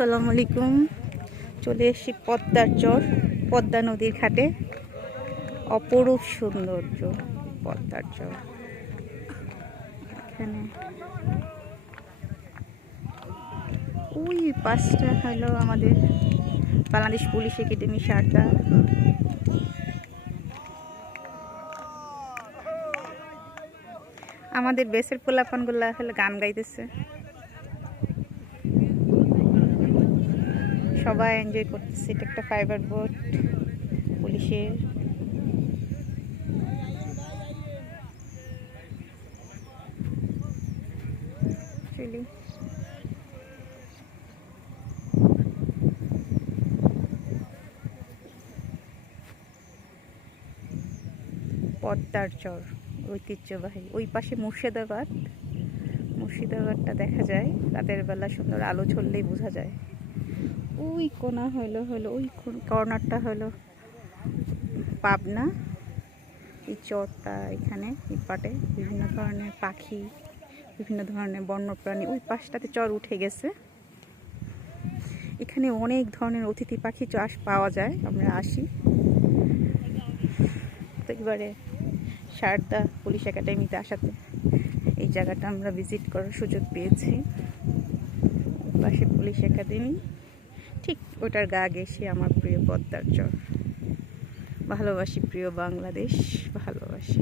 আসসালামু আলাইকুম। চলে এসেছি পদ্মার চর, পদ্মা নদীর ঘাটে। অপরূপ সৌন্দর্য পদ্মার চর। এখানে ওই পাঁচটা হলো আমাদের বাংলাদেশ পুলিশ একাডেমি সারদা। আমাদের বেসের পোলাপানগুলা হলো গান গাইতেছে, সবাই এনজয় করতেছে। এটা একটা ফাইবার বোট পুলিশের। পদ্মার চর ঐতিহ্যবাহী। ওই পাশে মুর্শিদাবাদটা দেখা যায় রাতের বেলা, সুন্দর আলো ঝরলেই বোঝা যায়। ওই কোনা হলো ওই কর্নারটা হলো পাবনা। এই চরটা এখানে এই পাটে বিভিন্ন ধরনের পাখি, বিভিন্ন ধরনের বন্যপ্রাণী। ওই পাশটাতে চর উঠে গেছে। এখানে অনেক ধরনের অতিথি পাখি চাষ পাওয়া যায়। আমরা আসি প্রত্যেকবারে সারদা পুলিশ একাডেমিতে আসাতে এই জায়গাটা আমরা ভিজিট করার সুযোগ পেয়েছি। পাশে পুলিশ একাডেমি, ঠিক ওটার গা ঘেঁষে আমার প্রিয় পদ্মার চর। ভালোবাসি প্রিয় বাংলাদেশ, ভালোবাসি।